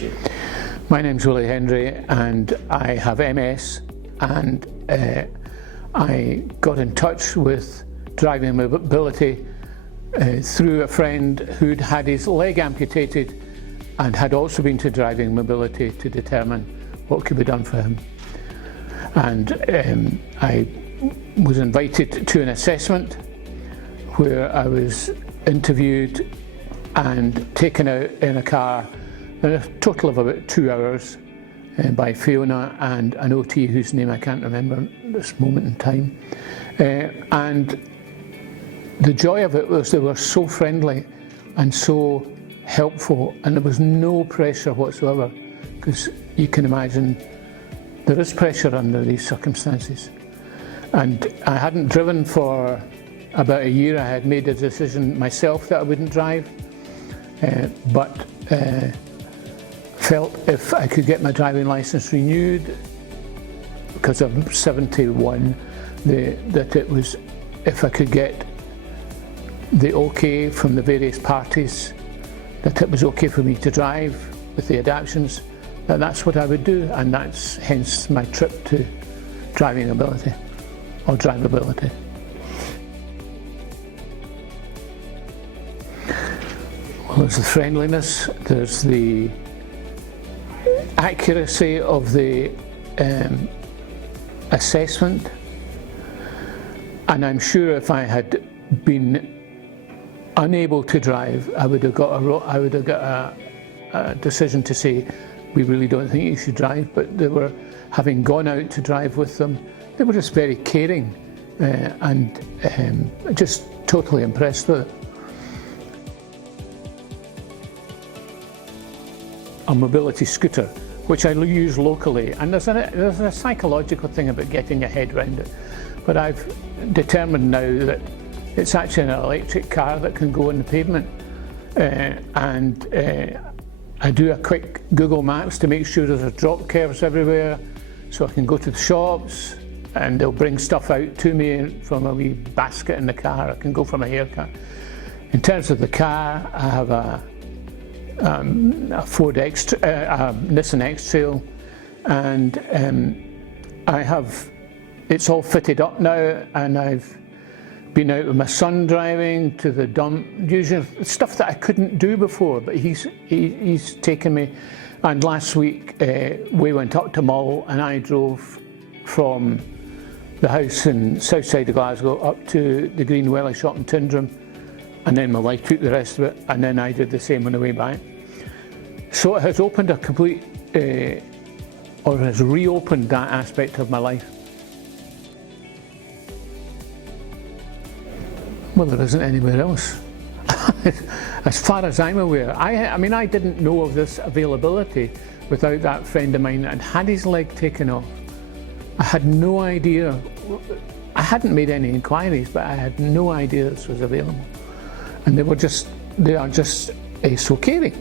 you? My name's Willie Hendry and I have MS, and I got in touch with Driving Mobility through a friend who'd had his leg amputated and had also been to Driving Mobility to determine what could be done for him. And I was invited to an assessment where I was interviewed and taken out in a car in a total of about 2 hours by Fiona and an OT whose name I can't remember at this moment in time. And the joy of it was they were so friendly and so helpful, and there was no pressure whatsoever, because you can imagine there is pressure under these circumstances. And I hadn't driven for about a year. I had made a decision myself that I wouldn't drive, but felt if I could get my driving licence renewed, because I'm 71, that it was, if I could get the okay from the various parties that it was okay for me to drive with the adaptions, that's what I would do, and that's hence my trip to Driving Ability, or Drivability. Well, there's the friendliness, there's the accuracy of the assessment, and I'm sure if I had been unable to drive, I would have got a decision to say, we really don't think you should drive. But they were, having gone out to drive with them, they were just very caring and just totally impressed with it. A mobility scooter, which I use locally, and there's a psychological thing about getting your head around it, but I've determined now that it's actually an electric car that can go on the pavement, and I do a quick Google Maps to make sure there's drop curves everywhere, so I can go to the shops and they'll bring stuff out to me from a wee basket in the car. I can go for my haircut. In terms of the car, I have a Ford Nissan X-Trail, and it's all fitted up now, and I've been out with my son driving to the dump, usually stuff that I couldn't do before, but he's taken me. And last week we went up to Mull, and I drove from the house in south side of Glasgow up to the Green Welly shop in Tyndrum, and then my wife took the rest of it, and then I did the same on the way back. So it has opened a complete, or has reopened that aspect of my life. Well, there isn't anywhere else. As far as I'm aware. I mean, I didn't know of this availability without that friend of mine that had his leg taken off. I had no idea. I hadn't made any inquiries, but I had no idea this was available. And they are just so caring.